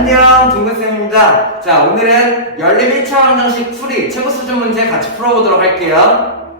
안녕, 동근쌤입니다. 자, 오늘은 연립 1차 방정식 풀이 최고 수준 문제 같이 풀어보도록 할게요.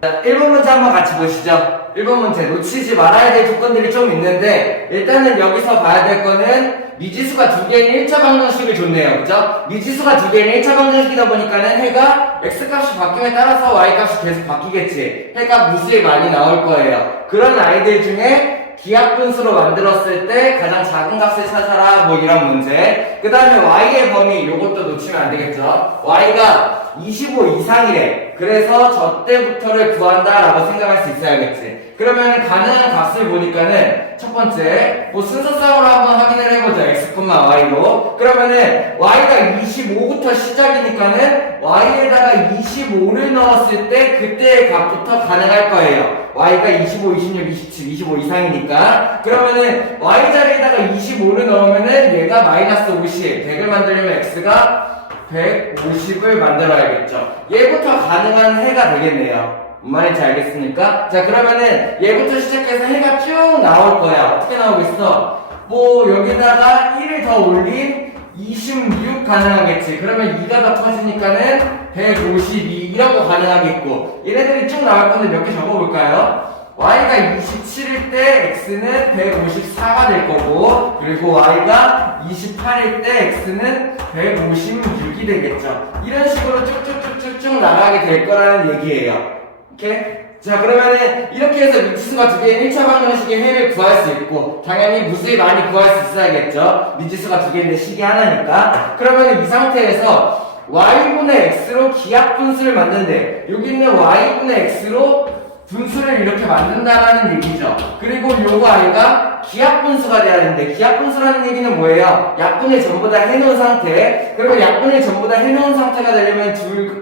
자, 1번 문제 한번 같이 보시죠. 1번 문제 놓치지 말아야 될 조건들이 좀 있는데 일단은 여기서 봐야 될 거는 미지수가 두 개인 1차 방정식을 줬네요. 그죠? 미지수가 두 개인 1차 방정식이다 보니까는 해가 x값이 바뀜에 따라서 y값이 계속 바뀌겠지. 해가 무수히 많이 나올 거예요. 그런 아이들 중에 기하분수로 만들었을 때 가장 작은 값을 찾아라 뭐 이런 문제. 그 다음에 y의 범위 요것도 놓치면 안 되겠죠. y가 25 이상이래. 그래서 저 때부터를 구한다 라고 생각할 수 있어야겠지. 그러면 가능한 값을 보니까는 첫 번째 뭐 순서상으로 한번 확인을 해보죠. x, y로. 그러면은 y가 25부터 시작이니까는 y에다가 25를 넣었을 때 그때의 값부터 가능할 거예요. y가 25, 26, 27, 25 이상이니까. 그러면은 y 자리에다가 25를 넣으면은 얘가 마이너스 50, 100을 만들려면 x가 150을 만들어야겠죠. 얘부터 가능한 해가 되겠네요. 뭔 말인지 알겠습니까? 자, 그러면은 얘부터 시작해서 해가 쭉 나올 거야. 어떻게 나오겠어? 뭐 여기다가 1을 더 올린 26 가능하겠지. 그러면 2가 더 커지니까는 152 이런 거 가능하겠고, 얘네들이 쭉 나올 건데 몇 개 적어볼까요? y가 27일 때 x는 154가 될 거고, 그리고 y가 28일 때 x는 156이 되겠죠. 이런 식으로 쭉쭉쭉쭉쭉 나가게 될 거라는 얘기예요. 오케이? 자, 그러면은 이렇게 해서 미지수가 두 개인 1차 방정식의 해를 구할 수 있고, 당연히 무수히 많이 구할 수 있어야겠죠. 미지수가 두 개인데 식이 하나니까. 그러면 이 상태에서 y분의 x로 기하분수를 만든대. 여기 있는 y분의 x로 분수를 이렇게 만든다라는 얘기죠. 그리고 요거 아이가 기하분수가 돼야 되는데, 기하분수라는 얘기는 뭐예요? 약분을 전부 다 해놓은 상태. 그리고 약분을 전부 다 해놓은 상태가 되려면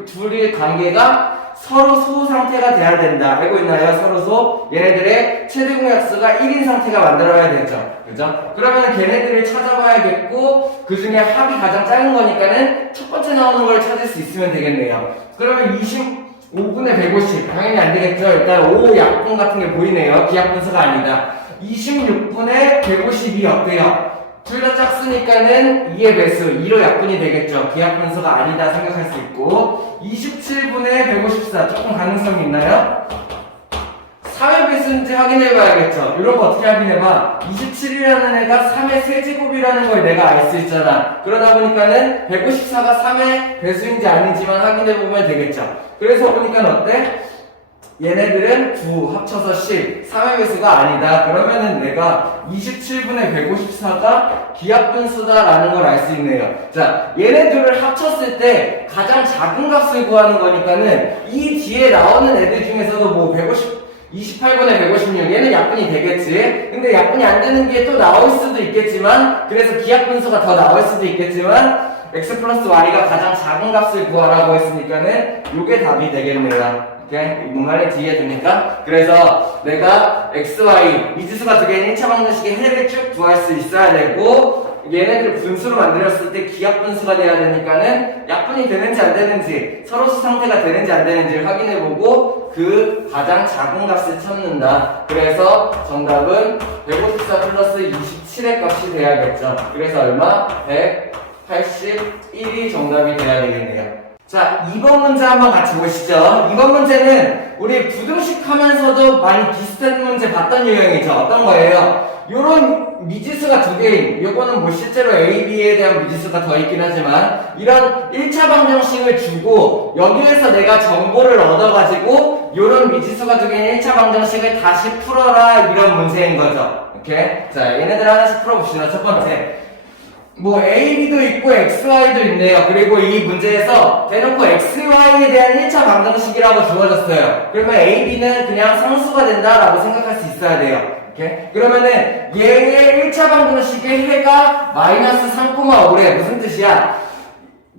둘의 관계가 서로 소 상태가 돼야 된다. 알고 있나요? 서로 소. 얘네들의 최대 공약수가 1인 상태가 만들어야 되죠. 그죠? 그러면 걔네들을 찾아봐야겠고, 그 중에 합이 가장 작은 거니까는 첫 번째 나오는 걸 찾을 수 있으면 되겠네요. 그러면 25분의 150. 당연히 안 되겠죠? 일단 5 약분 같은 게 보이네요. 기하분수가 아니다. 26분의 152 어때요? 둘 다 짝수니까는 2의 배수, 2로 약분이 되겠죠. 기하분수가 아니다 생각할 수 있고, 27분의 154 조금 가능성이 있나요? 3의 배수인지 확인해봐야겠죠. 이런 거 어떻게 확인해봐? 27이라는 애가 3의 세제곱이라는 걸 내가 알 수 있잖아. 그러다 보니까는 154가 3의 배수인지 아닌지만 확인해보면 되겠죠. 그래서 보니까 어때? 얘네들은 9 합쳐서 10, 3의 배수가 아니다. 그러면은 내가 27분의 154가 기하분수다라는 걸 알 수 있네요. 자, 얘네들을 합쳤을 때 가장 작은 값을 구하는 거니까는 이 뒤에 나오는 애들 중에서도 뭐 28분의 156, 얘는 약분이 되겠지. 근데 약분이 안 되는 게 또 나올 수도 있겠지만, 그래서 기하분수가 더 나올 수도 있겠지만, x 플러스 y가 가장 작은 값을 구하라고 했으니까는 요게 답이 되겠네요. 오케이? 뭔 말인지 이해됩니까? 그래서 내가 x, y 미지수가 두 개인 1차 방정식의 해를 쭉 구할 수 있어야 되고, 얘네들 분수로 만들었을 때 기하분수가 돼야 되니까는 약분이 되는지 안 되는지, 서로수 상태가 되는지 안 되는지를 확인해보고 그 가장 작은 값을 찾는다. 그래서 정답은 154 플러스 27의 값이 돼야겠죠. 그래서 얼마? 181이 정답이 돼야 되겠네요. 자, 2번 문제 한번 같이 보시죠. 2번 문제는 우리 부등식 하면서도 많이 비슷한 문제 봤던 유형이죠. 어떤 거예요? 요런 미지수가 두 개인, 요거는 뭐 실제로 A, B에 대한 미지수가 더 있긴 하지만, 이런 1차 방정식을 주고 여기에서 내가 정보를 얻어가지고 요런 미지수가 두 개인 1차 방정식을 다시 풀어라, 이런 문제인 거죠. 오케이? 자, 얘네들 하나씩 풀어봅시다. 첫 번째, 뭐 A, B도 있고 X, Y도 있네요. 그리고 이 문제에서 대놓고 X, Y에 대한 1차 방정식이라고 주어졌어요. 그러면 A, B는 그냥 상수가 된다라고 생각할 수 있어야 돼요. 오케이? 그러면은 얘의 1차 방정식의 해가 마이너스 3,5래. 무슨 뜻이야?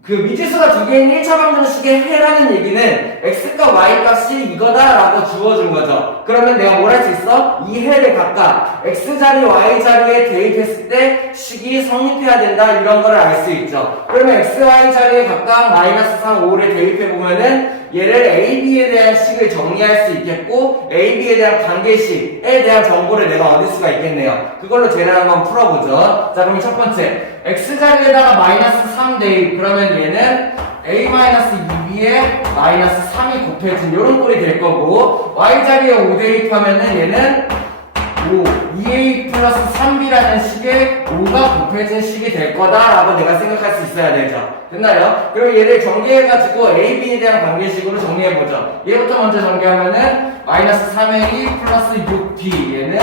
그 미지수가 두 개인 1차 방정식의 해라는 얘기는 x값 y값이 이거다라고 주어준 거죠. 그러면 내가 뭘 할 수 있어? 이 해를 각각 x자리, y자리에 대입했을 때 식이 성립해야 된다, 이런 거를 알 수 있죠. 그러면 x, y자리에 각각 마이너스 3, 5를 대입해보면은 얘를 A, B에 대한 식을 정리할 수 있겠고 A, B에 대한 관계식에 대한 정보를 내가 얻을 수가 있겠네요. 그걸로 쟤를 한번 풀어보죠. 자, 그럼 첫 번째 X자리에다가 마이너스 3 대입. 그러면 얘는 A-2B에 마이너스 3이 곱해진 요런 꼴이 될 거고, Y자리에 5 대입하면은 얘는 5, 2A 플러스 3B라는 식의 5가 곱해진 식이 될 거다라고 내가 생각할 수 있어야 되죠. 됐나요? 그리고 얘를 전개해가지고 A, B에 대한 관계식으로 정리해보죠. 얘부터 먼저 전개하면은 마이너스 3A 플러스 6B, 얘는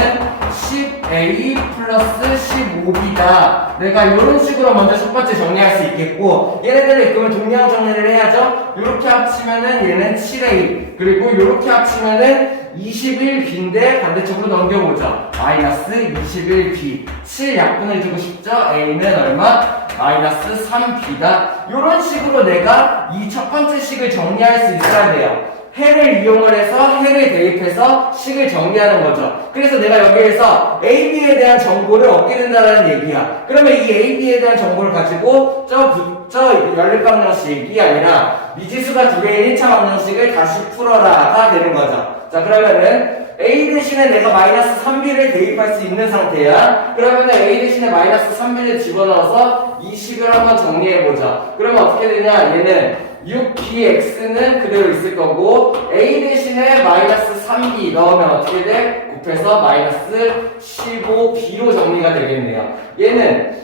10A 플러스 15B다. 내가 이런 식으로 먼저 첫 번째 정리할 수 있겠고, 얘네들을 그러면 동량 정리를 해야죠. 이렇게 합치면은 얘는 7A, 그리고 이렇게 합치면은 21B인데 반대쪽으로 넘겨보죠. 마이너스 21B. 7 약분을 주고 싶죠? A는 얼마? 마이너스 3B다. 이런 식으로 내가 이 첫 번째 식을 정리할 수 있어야 돼요. 해를 이용을 해서 해를 대입해서 식을 정리하는 거죠. 그래서 내가 여기에서 A, B에 대한 정보를 얻게 된다는 얘기야. 그러면 이 A, B에 대한 정보를 가지고 저 연립방정식이 아니라 미지수가 두 개인 1차 방정식을 다시 풀어라가 되는 거죠. 자, 그러면은 A 대신에 내가 마이너스 3B를 대입할 수 있는 상태야. 그러면은 A 대신에 마이너스 3B를 집어넣어서 이 식을 한번 정리해보자. 그러면 어떻게 되냐? 얘는 6bx는 그대로 있을 거고, A 대신에 마이너스 3b 넣으면 어떻게 돼? 곱해서 마이너스 15b로 정리가 되겠네요. 얘는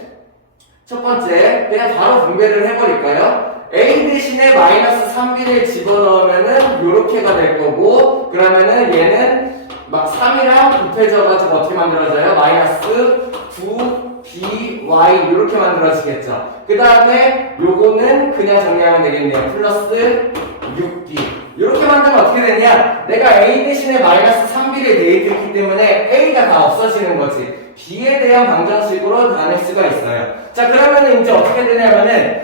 첫 번째 그냥 바로 분배를 해버릴까요? A 대신에 마이너스 3b를 집어넣으면은 요렇게가 될 거고, 그러면은 얘는 막 3이랑 곱해져가지고 어떻게 만들어져요? 마이너스 9by 요렇게 만들어지겠죠. 그 다음에 요거는 그냥 정리하면 되겠네요. 플러스 6b 요렇게 만들면 어떻게 되냐? 내가 A 대신에 마이너스 3b를 대입했기 때문에 A가 다 없어지는 거지. B에 대한 방정식으로 나눌 수가 있어요. 자, 그러면은 이제 어떻게 되냐면은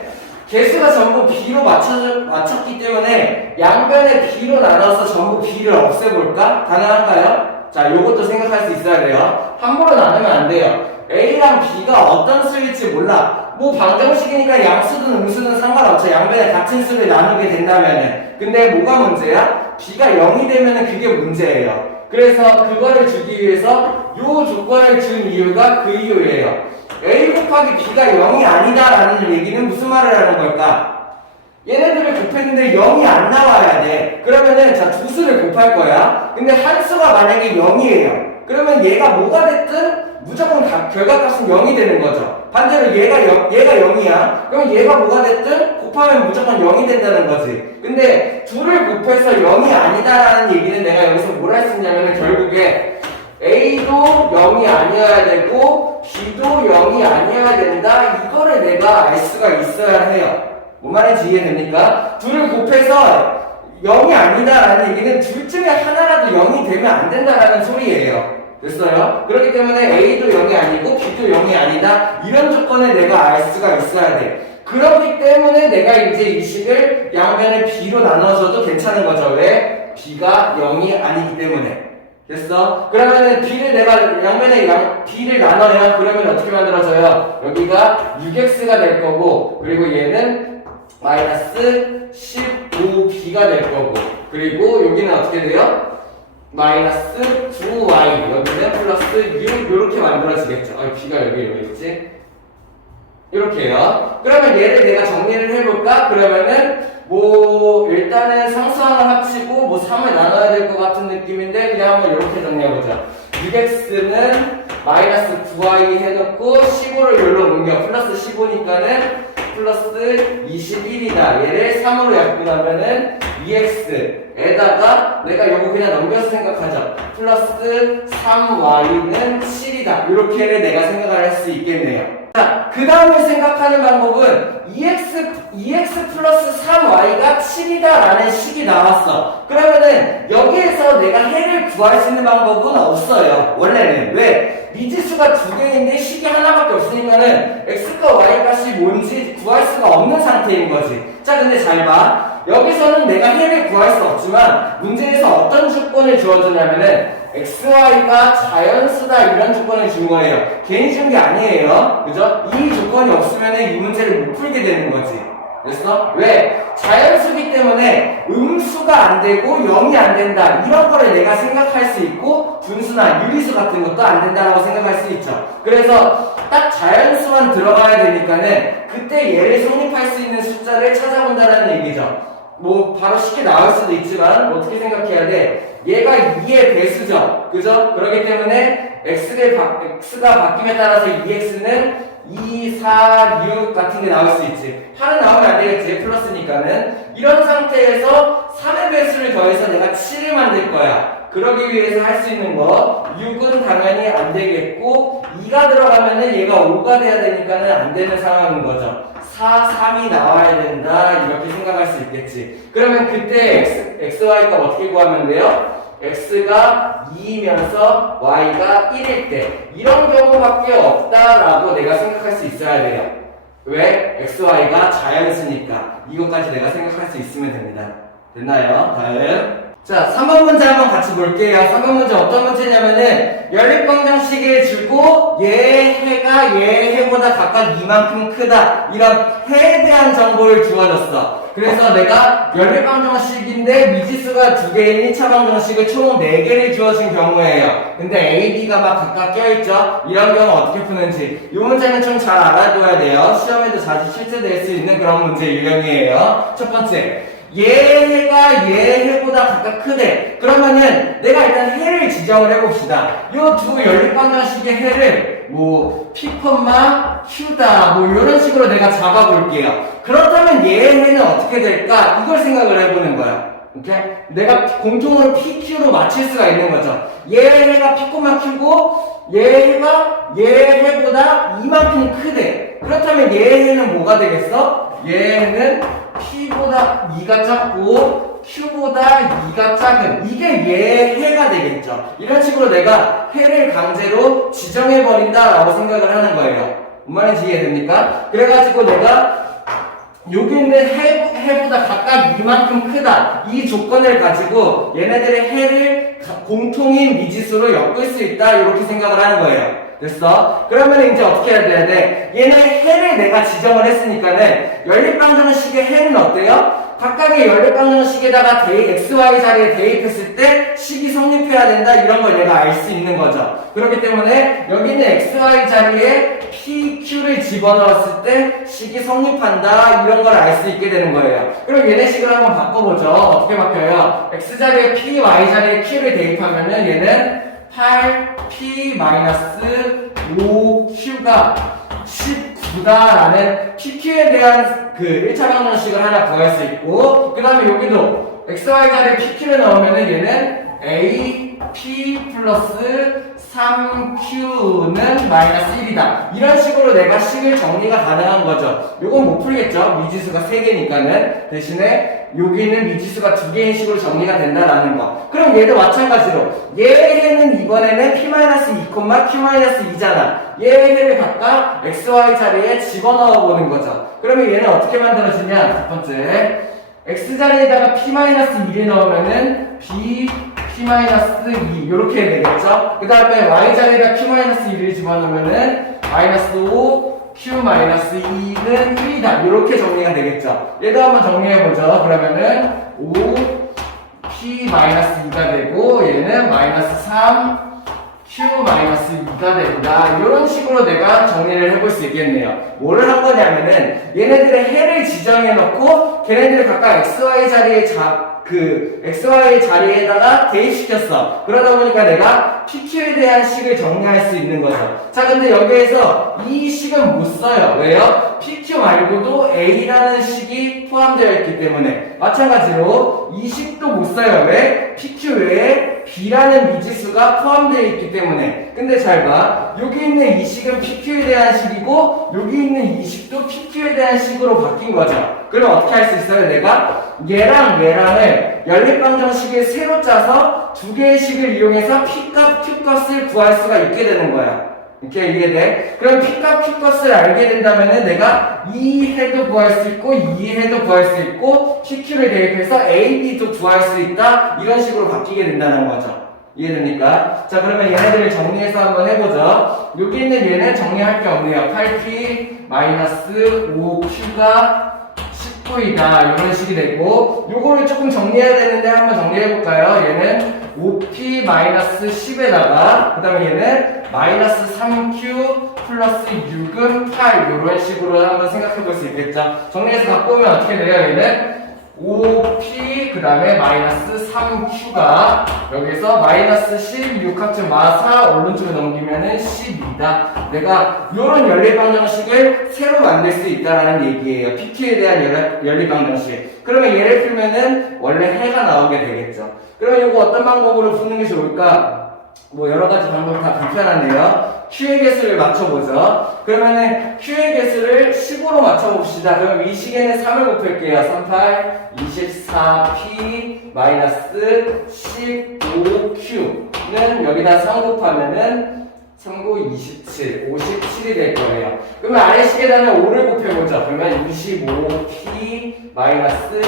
개수가 전부 B로 맞췄기 때문에 양변에 B로 나눠서 전부 B를 없애볼까? 가능한가요? 자, 요것도 생각할 수 있어야 돼요. 함부로 나누면 안 돼요. A랑 B가 어떤 수일지 몰라. 뭐 방정식이니까 양수든 음수든 상관없죠. 양변에 같은 수를 나누게 된다면은. 근데 뭐가 문제야? B가 0이 되면은 그게 문제예요. 그래서 그거를 주기 위해서 요 조건을 준 이유가 그 이유예요. A 곱하기 B가 0이 아니다라는 얘기는 무슨 말을 하는 걸까? 얘네들을 곱했는데 0이 안 나와야 돼. 그러면은 자, 두 수를 곱할 거야. 근데 한 수가 만약에 0이에요. 그러면 얘가 뭐가 됐든 무조건 결과값은 0이 되는 거죠. 반대로 얘가 0이야. 그럼 얘가 뭐가 됐든 곱하면 무조건 0이 된다는 거지. 근데 둘을 곱해서 0이 아니다라는 얘기는 내가 여기서 뭘 할 수 있냐면 결국에 A도 0이 아니어야 되고 B도 0이 아니어야 된다. 이거를 내가 알 수가 있어야 해요. 뭔 말인지 이해됩니까? 둘을 곱해서 0이 아니다라는 얘기는 둘 중에 하나라도 0이 되면 안 된다라는 소리예요. 됐어요? 그렇기 때문에 A도 0이 아니고 B도 0이 아니다. 이런 조건을 내가 알 수가 있어야 돼. 그렇기 때문에 내가 이제 이 식을 양변을 B로 나눠줘도 괜찮은 거죠. 왜? B가 0이 아니기 때문에. 됐어? 그러면은 B를 내가 양면에 B를 나눠야 그러면 어떻게 만들어져요? 여기가 6x가 될 거고, 그리고 얘는 마이너스 15b가 될 거고, 그리고 여기는 어떻게 돼요? 마이너스 9y, 여기는 플러스 6 요렇게 만들어지겠죠. b가 여기 왜 있지? 이렇게요. 그러면 얘를 내가 정리를 해볼까? 그러면은 뭐 일단은 상수항을 합치고 뭐 3을 나눠야 될 것 같은 느낌인데 그냥 한번 이렇게 정리해보자. 6x는 마이너스 9y 해놓고 15를 여기로 옮겨. 플러스 15니까는 플러스 21이다. 얘를 3으로 약분하면은 2x에다가 내가 요거 그냥 넘겨서 생각하자. 플러스 3y는 7이다. 이렇게를 내가 생각을 할 수 있겠네요. 자, 그 다음에 생각하는 방법은 2x 플러스 3y가 7이다 라는 식이 나왔어. 그러면은 여기에서 내가 해를 구할 수 있는 방법은 없어요. 원래는. 왜? 미지수가 두 개인데 식이 하나밖에 없으니까는 x과 y 값이 뭔지 구할 수가 없는 상태인 거지. 자, 근데 잘 봐. 여기서는 내가 해를 구할 수 없지만 문제에서 어떤 조건을 주어주냐면은 xy가 자연수다 이런 조건을 준 거예요. 괜히 준 게 아니에요. 그죠? 이 조건이 없으면 이 문제를 못 풀게 되는 거지. 됐어? 왜? 자연수기 때문에 음수가 안 되고 0이 안 된다. 이런 거를 내가 생각할 수 있고 분수나 유리수 같은 것도 안 된다라고 생각할 수 있죠. 그래서 딱 자연수만 들어가야 되니까는 그때 얘를 성립할 수 있는 숫자를 찾아본다는 얘기죠. 뭐 바로 쉽게 나올 수도 있지만 어떻게 생각해야 돼? 얘가 2의 배수죠. 그죠? 그렇기 때문에 x가 바뀜에 따라서 2x는 2, 4, 6 같은 게 나올 수 있지. 8은 나오면 안 되겠지. 플러스니까는. 이런 상태에서 3의 배수를 더해서 내가 7을 만들 거야. 그러기 위해서 할 수 있는 거 6은 당연히 안 되겠고 2가 들어가면은 얘가 5가 돼야 되니까는 안 되는 상황인 거죠. 4, 3이 나와야 된다. 이렇게 생각할 수 있겠지. 그러면 그때 xy 값 어떻게 구하면 돼요? x가 2이면서 y가 1일 때 이런 경우밖에 없다라고 내가 생각할 수 있어야 돼요. 왜? xy가 자연수니까 이것까지 내가 생각할 수 있으면 됩니다. 됐나요? 다음 자 3번 문제 한번 같이 볼게요. 3번 문제 어떤 문제냐면은 연립방정식을 주고 얘 해가 얘 해보다 각각 이만큼 크다 이런 해에 대한 정보를 주어졌어. 그래서 내가 연립방정식인데 미지수가 2개인 1차 방정식을 총 4개를 주어진 경우에요. 근데 A, B가 막 각각 껴있죠? 이런 경우 어떻게 푸는지 이 문제는 좀 잘 알아둬야 돼요. 시험에도 자주 실제될 수 있는 그런 문제 유형이에요. 첫 번째 얘가 얘 해보다 각각 크대. 그러면은 내가 일단 해를 지정을 해봅시다. 이 두 연립방정식의 해를 뭐 P, Q다 뭐 이런 식으로 내가 잡아볼게요. 그렇다면 얘의 해는 어떻게 될까? 이걸 생각을 해보는 거야. 오케이? 내가 공통으로 P, Q로 맞출 수가 있는 거죠. 얘의 해가 P, Q고 얘의 해가 얘의 해보다 이만큼 크대. 그렇다면 얘의 해는 뭐가 되겠어? 얘의 해는 P보다 2가 작고 Q보다 2가 작은 이게 얘의 해가 되겠죠. 이런 식으로 내가 해를 강제로 지정해버린다라고 생각을 하는 거예요. 뭔 말인지 이해됩니까? 그래가지고 내가 여기 있는 해보다 각각 이만큼 크다 이 조건을 가지고 얘네들의 해를 공통인 미지수로 엮을 수 있다 이렇게 생각을 하는 거예요. 됐어? 그러면 이제 어떻게 해야 돼? 얘네 해를 내가 지정을 했으니까는 연립방정식의 해는 어때요? 각각의 연립방정식에다가 xy 자리에 대입했을 때 식이 성립해야 된다 이런 걸 내가 알 수 있는 거죠. 그렇기 때문에 여기 있는 xy 자리에 p, q를 집어넣었을 때 식이 성립한다 이런 걸 알 수 있게 되는 거예요. 그럼 얘네 식을 한번 바꿔보죠. 어떻게 바뀌어요? x 자리에 p, y 자리에 q를 대입하면은 얘는 8p-5q가 19다라는 PQ에 대한 그 1차 방정식을 하나 구할 수 있고 그 다음에 여기도 XY 자리에 PQ를 넣으면은 얘는 AP 플러스 3Q는 마이너스 1이다. 이런 식으로 내가 식을 정리가 가능한 거죠. 요건 못 풀겠죠. 미지수가 3개니까는. 대신에 여기는 미지수가 2개인 식으로 정리가 된다라는 거. 그럼 얘도 마찬가지로 얘는 이번에는 P-2, Q-2잖아. 얘를 각각 XY 자리에 집어넣어 보는 거죠. 그러면 얘는 어떻게 만들어지냐? 첫 번째 X 자리에다가 P-1을 넣으면은 B P-2 이렇게 되겠죠? 그 다음에 Y 자리에다 Q-1을 집어넣으면은 -5 Q-2는 1이다 이렇게 정리가 되겠죠? 얘도 한번 정리해보죠. 그러면은 5 P-2가 되고 얘는 -3 Q-2가 된다. 이런 식으로 내가 정리를 해볼 수 있겠네요. 뭐를 한 거냐면은 얘네들의 해를 지정해 놓고 걔네들을 각각 XY 자리에 XY 자리에다가 대입시켰어. 그러다 보니까 내가 PQ에 대한 식을 정리할 수 있는 거죠. 자, 근데 여기에서 이 식은 못 써요. 왜요? PQ 말고도 A라는 식이 포함되어 있기 때문에. 마찬가지로 이 식도 못 써요. 왜? PQ 외에 B라는 미지수가 포함되어 있기 때문에. 근데 잘 봐. 여기 있는 이 식은 PQ에 대한 식이고 여기 있는 이 식도 PQ에 대한 식으로 바뀐 거죠. 그럼 어떻게 할 수 있어요? 내가 얘랑 얘랑을 연립방정식을 새로 짜서 두 개의 식을 이용해서 P값, Q값을 구할 수가 있게 되는 거야. 이렇게 이해돼? 그럼 P값, Q값을 알게 된다면은 내가 이 해도 구할 수 있고 이 해도 구할 수 있고 PQ를 대입해서 A, B도 구할 수 있다. 이런 식으로 바뀌게 된다는 거죠. 이해됩니까? 자, 그러면 얘네들을 정리해서 한번 해보죠. 여기 있는 얘는 정리할 게 없네요. 8p-5q가 19이다 이런 식이 되고, 요거를 조금 정리해야 되는데 한번 정리해볼까요? 얘는 5p-10에다가 그 다음에 얘는 마이너스 3q 플러스 6은 8 이런 식으로 한번 생각해 볼 수 있겠죠. 정리해서 갖고 오면 어떻게 돼요? 얘는 5p 그 다음에 마이너스 3q가 여기서 마이너스 16 합쳐 마4 오른쪽에 넘기면은 12다. 내가 이런 연립방정식을 새로 만들 수 있다라는 얘기예요. PQ에 대한 연립방정식. 그러면 얘를 풀면은 원래 해가 나오게 되겠죠. 그러면 이거 어떤 방법으로 푸는 게 좋을까? 뭐 여러 가지 방법 다 불편한데요. Q의 개수를 맞춰보죠. 그러면은 Q의 개수를 10으로 맞춰봅시다. 그럼 이 식에는 3을 곱할게요. 38, 24P, 마이너스 15Q는 여기다 3 곱하면은 39, 27, 57이 될 거예요. 그러면 아래 식에다는 5를 곱해보죠. 그러면 25P, 마이너스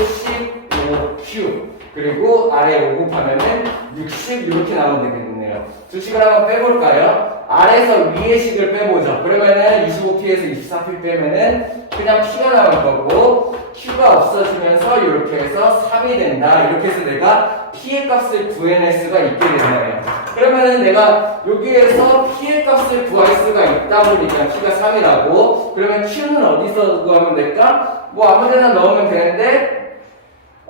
15Q. 그리고 아래 5 곱하면은 60 이렇게 나오면 되겠네요. 두 식을 한번 빼볼까요? 아래에서 위의 식을 빼보죠. 그러면은 25p에서 24p 빼면은 그냥 p가 나올 거고, q가 없어지면서 이렇게 해서 3이 된다. 이렇게 해서 내가 p의 값을 구해낼 수가 있게 되네요. 그러면은 내가 여기에서 p의 값을 구할 수가 있다 보니까 p가 3이라고. 그러면 q는 어디서 구하면 될까? 뭐 아무데나 넣으면 되는데,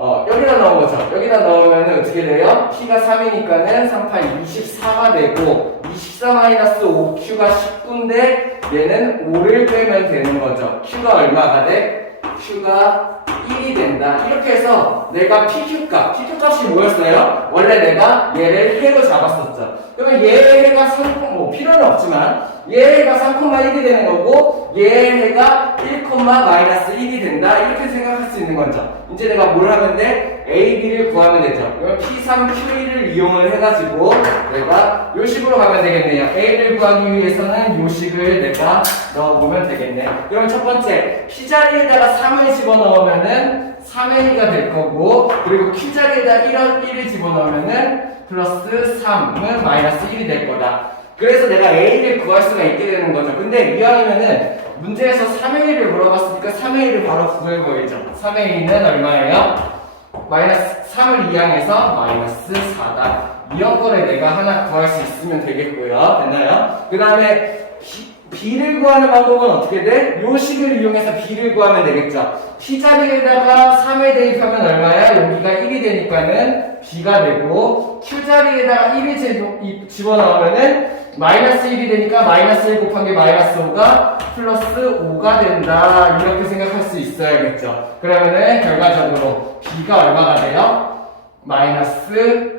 여기다 넣어보죠. 여기다 넣으면 어떻게 돼요? P가 3이니까는 38, 24가 되고, 24-5Q가 19인데, 얘는 5를 빼면 되는 거죠. Q가 얼마가 돼? Q가 1이 된다. 이렇게 해서 내가 PQ값이 뭐였어요? 원래 내가 얘를 해로 잡았었죠. 그러면 얘의 해가 3, 뭐 필요는 없지만, 얘의 해가 3,1이 되는 거고, 얘의 해가 1,-1이 된다. 이렇게 생각할 수 있는 거죠. 이제 내가 뭘 하면 돼? A, B를 구하면 되죠. 그러면 P3, Q1을 이용을 해가지고 내가 요 식으로 가면 되겠네요. A를 구하기 위해서는 요 식을 내가 넣어보면 되겠네. 그럼 첫 번째, P 자리에다가 3을 집어넣으면은 3A가 될 거고, 그리고 Q 자리에다 1을 집어넣으면은 플러스 3은 마이너스 1이 될 거다. 그래서 내가 A를 구할 수가 있게 되는 거죠. 근데 이왕이면은 문제에서 3의 1을 물어봤으니까 3의 1을 바로 구해보이죠. 3의 2는 얼마예요? 마이너스 3을 이항해서 마이너스 4다. 이런 거를 내가 하나 구할 수 있으면 되겠고요. 됐나요? 그 다음에 B를 구하는 방법은 어떻게 돼? 요 식을 이용해서 B를 구하면 되겠죠. P 자리에다가 3을 대입하면 얼마야? 여기가 1이 되니까는 B가 되고, Q 자리에다가 1을 집어넣으면은 마이너스 1이 되니까 마이너스 1 곱한 게 마이너스 5가 플러스 5가 된다. 이렇게 생각할 수 있어야겠죠. 그러면은 결과적으로 B가 얼마가 돼요? 마이너스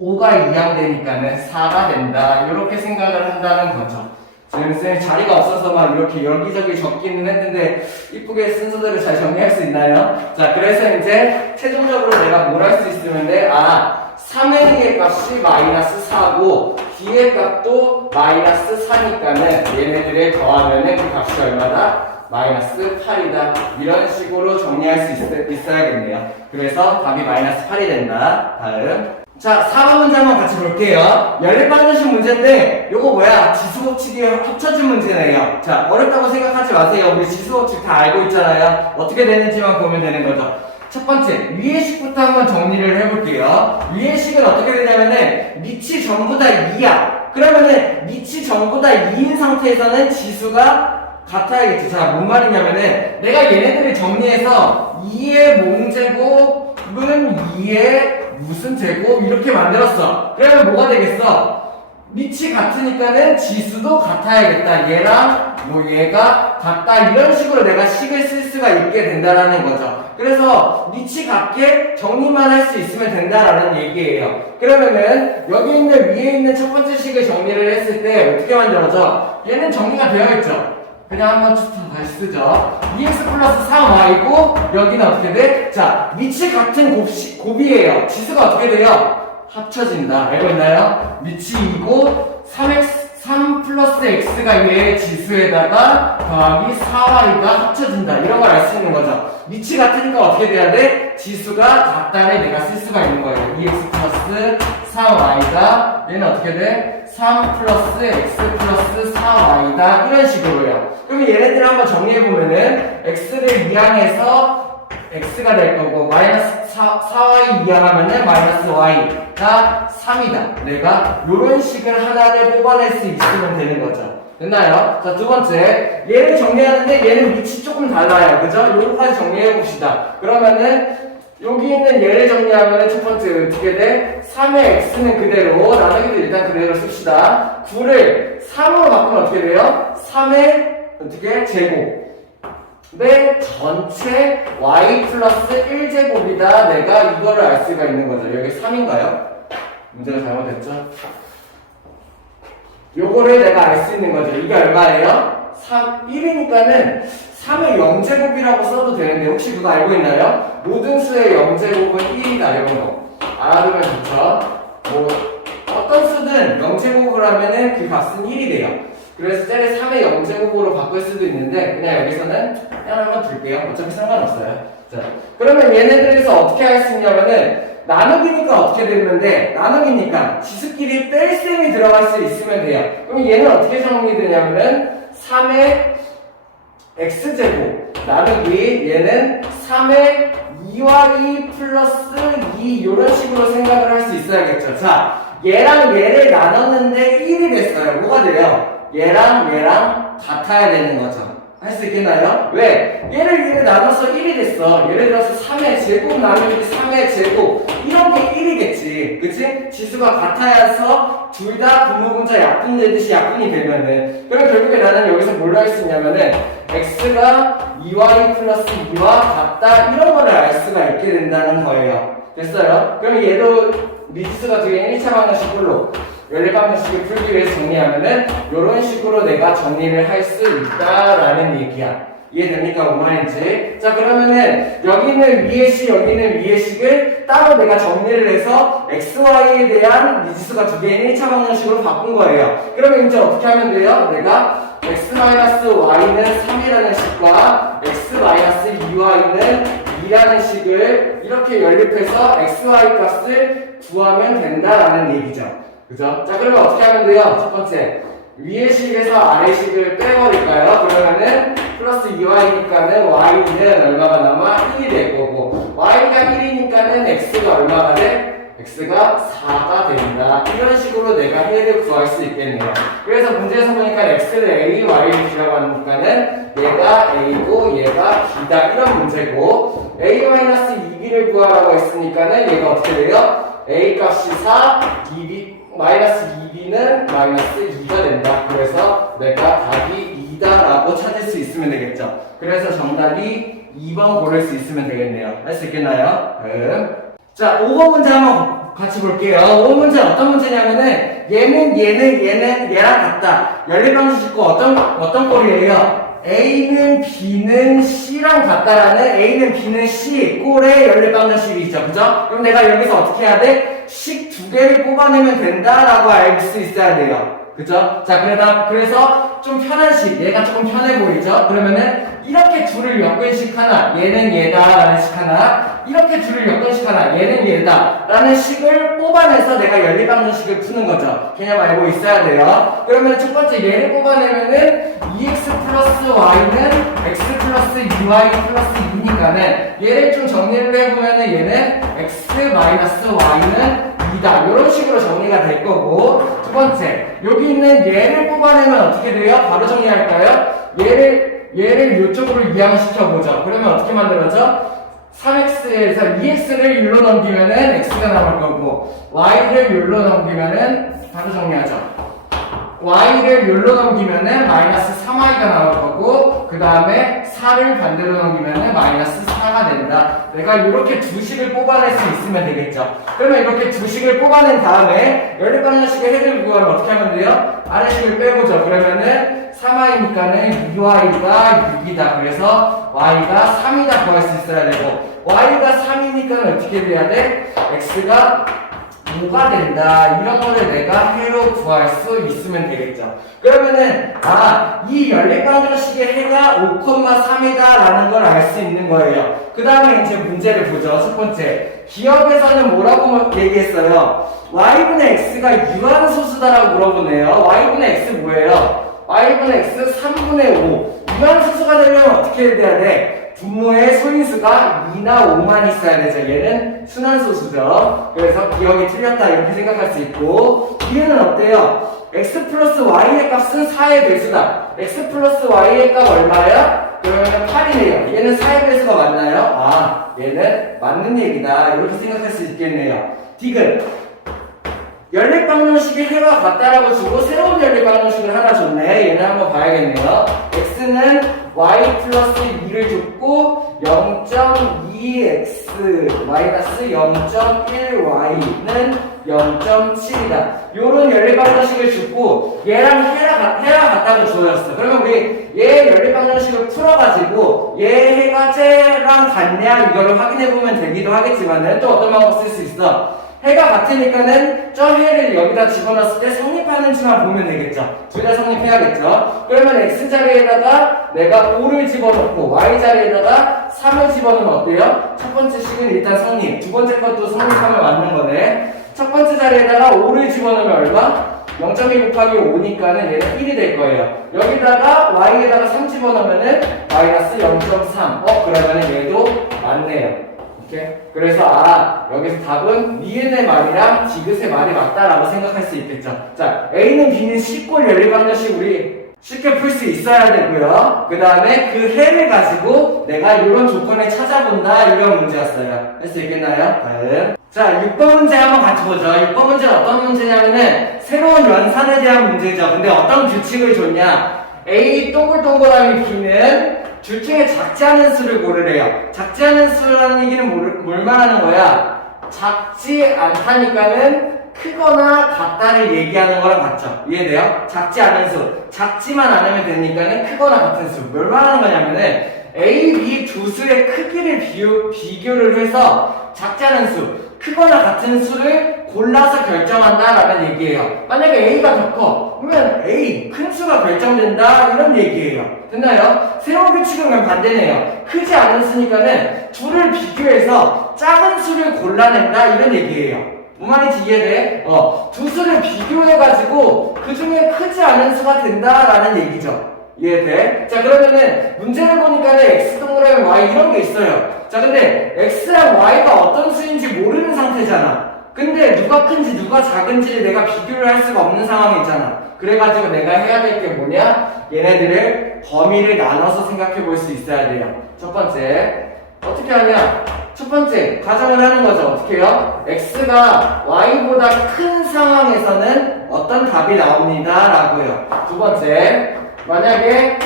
5가 이항되니까는 4가 된다. 이렇게 생각을 한다는 거죠. 지금 쌤 자리가 없어서 막 이렇게 여기저기 적기는 했는데 이쁘게 순서대로 잘 정리할 수 있나요? 자, 그래서 이제 최종적으로 내가 뭘 할 수 있으면 돼? 3A의 값이 마이너스 4고 B의 값도 마이너스 4니까는 얘네들을 더하면은 그 값이 얼마다? 마이너스 8이다. 이런 식으로 정리할 수 있어야겠네요. 그래서 답이 마이너스 8이 된다. 다음. 자, 4번 문제 한번 같이 볼게요. 연립방정식 문제인데 요거 뭐야? 지수법칙이 합쳐진 문제네요. 자, 어렵다고 생각하지 마세요. 우리 지수법칙 다 알고 있잖아요. 어떻게 되는지만 보면 되는 거죠. 첫 번째, 위의 식부터 한번 정리를 해볼게요. 위의 식은 어떻게 되냐면은 밑이 전부 다 2야. 그러면은 밑이 전부 다 2인 상태에서는 지수가 같아야겠지. 자, 뭔 말이냐면은 내가 얘네들을 정리해서 2의 몽제곱은 2의 무슨 제곱 이렇게 만들었어. 그러면 뭐가 되겠어? 밑이 같으니까는 지수도 같아야겠다. 얘랑 뭐 얘가 같다. 이런 식으로 내가 식을 쓸 수가 있게 된다라는 거죠. 그래서 밑이 같게 정리만 할 수 있으면 된다라는 얘기예요. 그러면은 여기 있는 위에 있는 첫 번째 식을 정리를 했을 때 어떻게 만들어져? 얘는 정리가 되어 있죠. 그냥 한번 다시 쓰죠. 2x 플러스 4y고 여기는 어떻게 돼? 자, 밑이 같은 곱이에요. 지수가 어떻게 돼요? 합쳐진다. 알고 있나요? 밑이 2고 3 플러스 x가 얘의 지수에다가 더하기 4y가 합쳐진다. 이런 걸 알 수 있는 거죠. 밑이 같으니까 어떻게 돼야 돼? 지수가 같다를 내가 쓸 수가 있는 거예요. 2x 플러스 4y가 얘는 어떻게 돼? 3 플러스 x 플러스 4y다. 이런 식으로요. 그럼 얘네들 한번 정리해보면은 x를 이항해서 x가 될 거고 마이너스 4y 이하하면은 마이너스 y가 3이다. 내가 요런 식을 하나를 뽑아낼 수 있으면 되는 거죠. 됐나요? 자, 두 번째. 얘를 정리하는데 얘는 위치 조금 달라요. 그죠? 요거까지 정리해 봅시다. 그러면은 여기 있는 얘를 정리하면은 첫 번째 어떻게 돼? 3의 x는 그대로, 나누기도 일단 그대로 씁시다. 9를 3으로 바꾸면 어떻게 돼요? 3의 어떻게? 제곱. 네, 전체 y 플러스 1제곱이다. 내가 이거를 알 수가 있는 거죠. 여기 3인가요? 문제가 잘못됐죠? 요거를 내가 알 수 있는 거죠. 이게 얼마예요? 1이니까는 3의 0제곱이라고 써도 되는데 혹시 그거 알고 있나요? 모든 수의 0제곱은 1이다. 이런 거. 알아두면 좋죠. 뭐 어떤 수든 0제곱을 하면은 그 값은 1이 돼요. 그래서 쟤를 3의 0제곱으로 바꿀 수도 있는데 그냥 여기서는 그냥 한번 둘게요. 어차피 상관없어요. 자, 그러면 얘네들에서 어떻게 할 수 있냐면은 나누기니까 어떻게 되는데 나누기니까 지수끼리 뺄셈이 들어갈 수 있으면 돼요. 그럼 얘는 어떻게 정리되냐면은 3의 x제곱 나누기 얘는 3의 2y 플러스 2 이런 식으로 생각을 할 수 있어야겠죠. 자, 얘랑 얘를 나눴는데 1이 됐어요. 뭐가 돼요? 얘랑 같아야 되는 거죠. 할 수 있겠나요? 왜? 얘를 나눠서 1이 됐어. 예를 들어서 3의 제곱 나누기 3의 제곱 이런 게 1이겠지. 그치? 지수가 같아서 둘 다 분모분자 약분되듯이 약분이 되면은 그럼 결국에 나는 여기서 뭘 할 수 있냐면은 x가 2y 플러스 2와 같다 이런 거를 알 수가 있게 된다는 거예요. 됐어요? 그럼 얘도 미지수가 두 개인 1차 방정식으로 연립방정식을 풀기 위해서 정리하면은 이런 식으로 내가 정리를 할 수 있다라는 얘기야. 이해됩니까? 뭔 말인지. 자, 그러면은 여기는 위의 식, 여기는 위의 식을 따로 내가 정리를 해서 xy에 대한 미지수가 두 개인 1차 방정식으로 바꾼 거예요. 그러면 이제 어떻게 하면 돼요? 내가 x-y는 3이라는 식과 x-2y는 2라는 식을 이렇게 연립해서 xy 값을 구하면 된다라는 얘기죠. 그죠? 자, 그러면 어떻게 하면 돼요? 첫 번째, 위의 식에서 아래 식을 빼버릴까요? 그러면은 플러스 2y니까는 y는 얼마가 남아? 1이 될 거고 y가 1이니까는 x가 얼마가 돼? x가 4가 된다. 이런 식으로 내가 해를 구할 수 있겠네요. 그래서 문제에서 보니까 x를 a, y를 b라고 하니까는 얘가 a고 얘가 b다. 이런 문제고 a-2b를 구하라고 했으니까는 얘가 어떻게 돼요? a 값이 4, 마이너스 2b는 마이너스 2가 된다. 그래서 내가 답이 2다라고 찾을 수 있으면 되겠죠. 그래서 정답이 2번 고를 수 있으면 되겠네요. 할 수 있겠나요? 자, 5번 문제 한번 같이 볼게요. 5번 문제 어떤 문제냐면은 얘랑 같다. 연립방정식과 어떤 꼴이에요? A는 B는 C랑 같다라는 A는 B는 C 꼴의 연립방정식이죠. 그죠? 그럼 내가 여기서 어떻게 해야 돼? 식 두 개를 뽑아내면 된다라고 알 수 있어야 돼요. 그죠? 자, 그래서 좀 편한 식, 얘가 조금 편해 보이죠? 그러면은 이렇게 둘을 엮은식 하나, 얘는 얘다라는 식 하나, 이렇게 둘을 엮은식 하나, 얘는 얘다라는 식을 뽑아내서 내가 연립방정식을 푸는 거죠. 개념 알고 있어야 돼요. 그러면 첫 번째 얘를 뽑아내면은 2x 플러스 y는 x 플러스 2y 플러스 2니까는 얘를 좀 정리를 해보면은 얘는 x 마이너스 y는 2다. 이런 식으로 정리가 될 거고 두 번째, 여기 있는 얘를 뽑아내면 어떻게 돼요? 바로 정리할까요? 얘를 이쪽으로 이항시켜보죠. 그러면 어떻게 만들어져? 3x에서 2x를 율로 넘기면은 x가 나올 거고 y를 율로 넘기면은 바로 정리하죠. y를 율로 넘기면은 마이너스 3y가 나올 거고 그 다음에 4를 반대로 넘기면은 마이너스 4가 된다. 내가 이렇게 두 식을 뽑아낼 수 있으면 되겠죠. 그러면 이렇게 두 식을 뽑아낸 다음에 연립방정식의 해를 구하면 어떻게 하면 돼요? 아래 식을 빼보죠. 그러면은 3y니까는 2y가 6이다. 그래서 y가 3이다 구할 수 있어야 되고 y가 3이니까 어떻게 돼야 돼? x가 5가 된다. 이런 거를 내가 해로 구할 수 있으면 되겠죠. 그러면은 이 연립방정식의 해가 5,3이다 라는 걸 알 수 있는 거예요. 그 다음에 이제 문제를 보죠. 첫 번째, 기억에서는 뭐라고 얘기했어요? y분의 x가 유한소수다라고 물어보네요. y분의 x 뭐예요? y분의 x 3분의 5 유한소수가 되려면 어떻게 돼야 돼? 분모의 소인수가 2나 5만 있어야 되죠. 얘는 순환소수죠. 그래서 기억이 틀렸다 이렇게 생각할 수 있고, B는 어때요? x 플러스 y의 값은 4의 배수다. x 플러스 y의 값 얼마야? 그러면 8이네요. 얘는 4의 배수가 맞나요? 아, 얘는 맞는 얘기다. 이렇게 생각할 수 있겠네요. D는 연립방정식이 해와 같다라고 주고 새로운 연립방정식을 하나 줬네. 얘는 한번 봐야겠네요. x는 y 플러스 2를 줬고 0.2x 마이너스 0.1y는 0.7이다. 요런 연립방정식을 줬고 얘랑 해가 같다고 주어졌어. 그러면 우리 얘 연립방정식을 풀어가지고 얘 해가 쟤랑 같냐 이거를 확인해보면 되기도 하겠지만은 또 어떤 방법 쓸 수 있어. 해가 같으니까는 저 해를 여기다 집어넣었을 때 성립하는지만 보면 되겠죠. 둘 다 성립해야겠죠. 그러면 x자리에다가 내가 5를 집어넣고 y자리에다가 3을 집어넣으면 어때요? 첫 번째 식은 일단 성립, 두 번째 것도 성립하면 맞는 거네. 첫 번째 자리에다가 5를 집어넣으면 얼마? 0.1 곱하기 5니까는 얘는 1이 될 거예요. 여기다가 y에다가 3 집어넣으면은 마이너스 0.3. 그러면은 얘도 맞네요. 그래서 여기서 답은 니은의 말이랑 디귿의 말이 맞다라고 생각할 수 있겠죠. 자, A는 B는 C꼴 연립방정식 우리 쉽게 풀 수 있어야 되고요. 그 다음에 그 해를 가지고 내가 이런 조건을 찾아본다 이런 문제였어요. 할 수 있겠나요? 네. 자, 6번 문제 한번 같이 보죠. 6번 문제는 어떤 문제냐면은 새로운 연산에 대한 문제죠. 근데 어떤 규칙을 줬냐? A 동글동글함이 B는 둘 중에 작지 않은 수를 고르래요. 작지 않은 수라는 얘기는 뭘 말하는 거야? 작지 않다니까는 크거나 같다를 얘기하는 거랑 같죠? 이해돼요? 작지 않은 수. 작지만 않으면 되니까는 크거나 같은 수. 뭘 말하는 거냐면은 A, B 두 수의 크기를 비교를 해서 작지 않은 수, 크거나 같은 수를 골라서 결정한다라는 얘기예요. 만약에 A가 더 커, 그러면 A, 큰 수가 결정된다 이런 얘기예요. 됐나요? 새로운 규칙은 그냥 반대네요. 크지 않은 수니까는 둘을 비교해서 작은 수를 골라낸다 이런 얘기예요. 뭔 말인지 이해돼? 두 수를 비교해가지고 그 중에 크지 않은 수가 된다라는 얘기죠. 이해돼? 자, 그러면은 문제를 보니까는 x 동그라미 y 이런 게 있어요. 자, 근데 x랑 y가 어떤 수인지 모르는 상태잖아. 근데 누가 큰지 누가 작은지를 내가 비교를 할 수가 없는 상황이 있잖아. 그래가지고 내가 해야 될 게 뭐냐? 얘네들을 범위를 나눠서 생각해 볼 수 있어야 돼요. 첫 번째, 어떻게 하냐? 첫 번째, 가정을 하는 거죠. 어떻게 해요? x가 y보다 큰 상황에서는 어떤 답이 나옵니다. 라고요. 두 번째, 만약에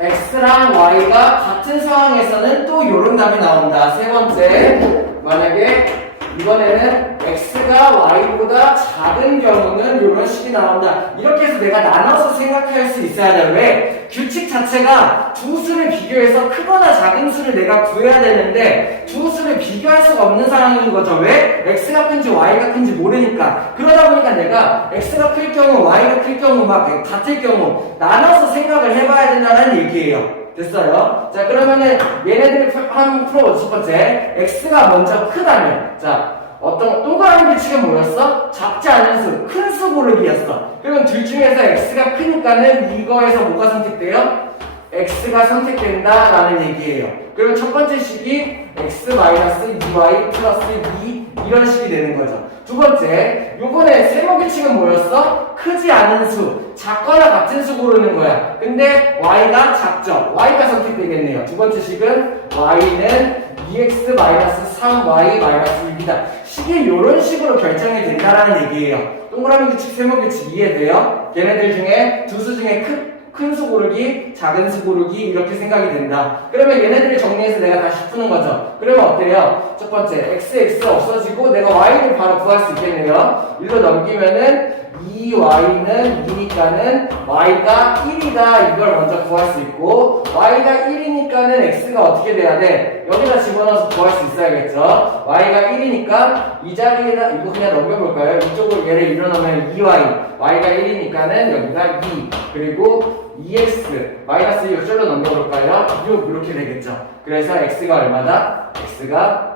x랑 y가 같은 상황에서는 또 요런 답이 나온다. 세 번째, 만약에 이번에는 x가 y보다 작은 경우는 이런 식이 나온다. 이렇게 해서 내가 나눠서 생각할 수 있어야 돼요. 왜? 규칙 자체가 두 수를 비교해서 크거나 작은 수를 내가 구해야 되는데 두 수를 비교할 수가 없는 상황인 거죠. 왜? x가 큰지 y가 큰지 모르니까. 그러다 보니까 내가 x가 클 경우 y가 클 경우 막 같을 경우 나눠서 생각을 해봐야 된다는 얘기예요. 됐어요? 자, 그러면은 얘네들을 한번 풀어보죠. 첫 번째, x가 먼저 크다면, 자, 어떤 동그라미 규칙은 뭐였어? 작지 않은 수, 큰 수 고르기였어. 그러면 둘 중에서 x가 크니까는 이거에서 뭐가 선택돼요? x가 선택된다라는 얘기예요. 그러면 첫 번째 식이 x-2y 플러스 2 이런 식이 되는 거죠. 두 번째, 요번에 세모 규칙은 뭐였어? 크지 않은 수, 작거나 같은 수 고르는 거야. 근데 y가 작죠. y가 선택되겠네요. 두 번째 식은 y는 2x-3y 6이다. 식이 요런 식으로 결정이 된다라는 얘기예요. 동그라미 규칙, 세모 규칙 이해돼요? 걔네들 중에 두 수 중에 큰 수 고르기, 작은 수 고르기 이렇게 생각이 된다. 그러면 얘네들을 정리해서 내가 다시 푸는 거죠. 그러면 어때요? 첫 번째, x 없어지고 내가 y를 바로 구할 수 있겠네요. 1로 넘기면은 2y는 2니까는 y가 1이다 이걸 먼저 구할 수 있고 y가 1이니까는 x가 어떻게 돼야 돼? 여기다 집어넣어서 구할 수 있어야겠죠. y가 1이니까 이 자리에다 이거 그냥 넘겨볼까요? 이쪽으로 얘를 일어나면 2y y가 1이니까는 여기가 2 그리고 2x 마이너스 2를 쫄로 넘겨볼까요? 6 이렇게 되겠죠. 그래서 x가 얼마다? x가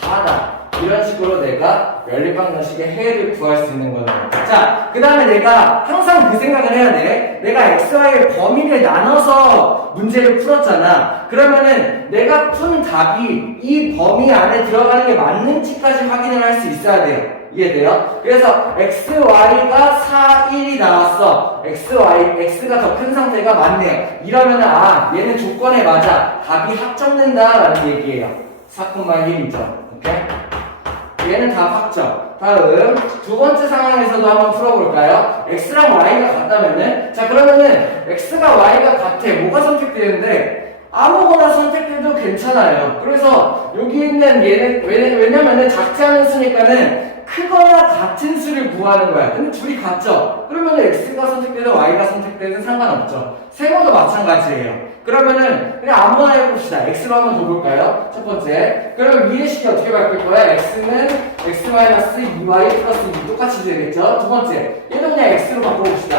4다 이런 식으로 내가 연립방정식의 해를 구할 수 있는 거예요. 자, 그 다음에 내가 항상 그 생각을 해야 돼. 내가 xy의 범위를 나눠서 문제를 풀었잖아. 그러면은 내가 푼 답이 이 범위 안에 들어가는 게 맞는지까지 확인을 할 수 있어야 돼요. 이해돼요? 그래서 xy가 4, 1이 나왔어. x가 더 큰 상태가 맞네요. 이러면은 아, 얘는 조건에 맞아. 답이 합정된다라는 얘기예요. 4,1이죠. 오케이? 얘는 답 확정. 다음 두 번째 상황에서도 한번 풀어볼까요? x랑 y가 같다면은 자 그러면은 x가 y가 같아. 뭐가 선택되는데 아무거나 선택해도 괜찮아요. 그래서 여기 있는 얘는 왜냐면은 작지 않은 수니까는 크거나 같은 수를 구하는 거야. 근데 둘이 같죠? 그러면 x가 선택되든 y가 선택되든 상관없죠. 세모도 마찬가지예요. 그러면은 그냥 아무거나 해봅시다. x로 한번 더 볼까요? 첫 번째. 그러면 위의 식이 어떻게 바뀔 거야? x는 x-2y 플러스 2 똑같이 되겠죠? 두 번째. 얘도 그냥 x로 바꿔봅시다.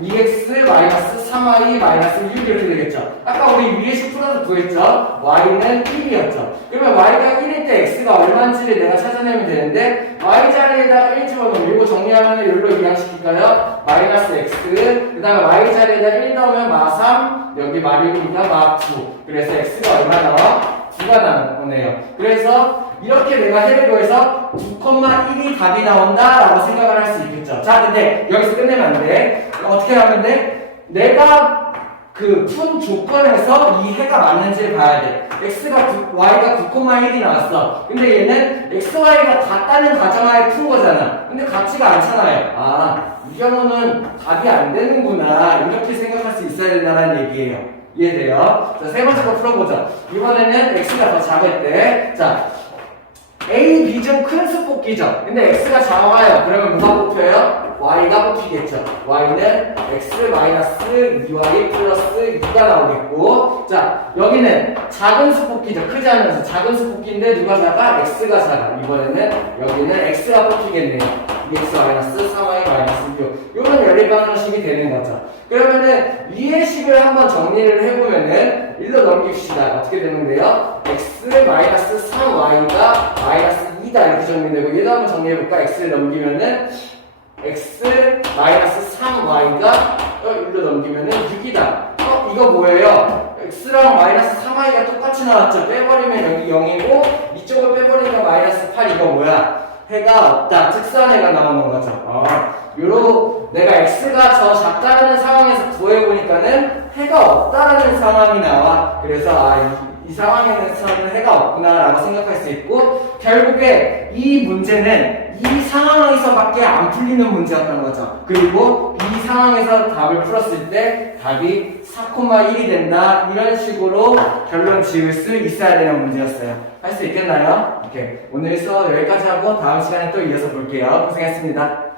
2x-3y 6 이렇게 되겠죠. 아까 우리 위의 식 풀어서 구했죠? y는 1이었죠. 그러면 y가 1일 때 x가 얼마인지를 내가 찾아내면 되는데 y 자리에다가 1 집어넣으면 이거 정리하면 여기로 이항시킬까요? 마이너스 x 그 다음에 y 자리에다 1 넣으면 마3 여기 마1이니까 마9 그래서 x가 얼마 나와? 9가 나오네요. 그래서 이렇게 내가 해를 구해서 9,1이 답이 나온다 라고 생각을 할 수 있겠죠. 자 근데 여기서 끝내면 안 돼. 어떻게 하면 돼? 내가 그 푼 조건에서 이 해가 맞는지를 봐야 돼. y가 9,1이 나왔어. 근데 얘는 xy가 같다는 가정하에 푼 거잖아. 근데 같지가 않잖아요. 아, 이 경우는 답이 안 되는구나. 이렇게 생각할 수 있어야 된다는 얘기예요. 이해돼요? 자, 세 번째 거 풀어보자. 이번에는 x가 더 작을 자, a, b 중 큰 수 뽑기죠. 근데 x가 작아요. 그러면 누가 뽑혀요? y가 뽑히겠죠. y는 x-2y 플러스 2가 나오겠고, 자, 여기는 작은 수 뽑기죠. 크지 않으면서 작은 수 뽑기인데 누가 작아? x가 작아. 이번에는 여기는 x가 뽑히겠네요. 2x-3y-6 요런 연립방정식이 되는 거죠. 그러면은 위의 식을 한번 정리를 해보면은 일로 넘깁시다. 어떻게 되는데요? x-3y가 -2다 이렇게 정리되고 얘도 한번 정리해볼까? x를 넘기면은 x-3y가 일로 넘기면은 6이다. 이거 뭐예요? x랑 -3y가 똑같이 나왔죠? 빼버리면 여기 0이고 이쪽을 빼버리니까 -8 이거 뭐야? 해가 없다. 특수한 해가 나오는 거죠. 내가 x가 저 작다라는 상황에서 구해보니까는 해가 없다라는 상황이 나와. 그래서 이 상황에서는 해가 없구나 라고 생각할 수 있고 결국에 이 문제는 이 상황에서밖에 안 풀리는 문제였던 거죠. 그리고 이 상황에서 답을 풀었을 때 답이 4,1이 된다 이런 식으로 결론 지을 수 있어야 되는 문제였어요. 할 수 있겠나요? 오케이. 오늘 수업 여기까지 하고 다음 시간에 또 이어서 볼게요. 고생했습니다.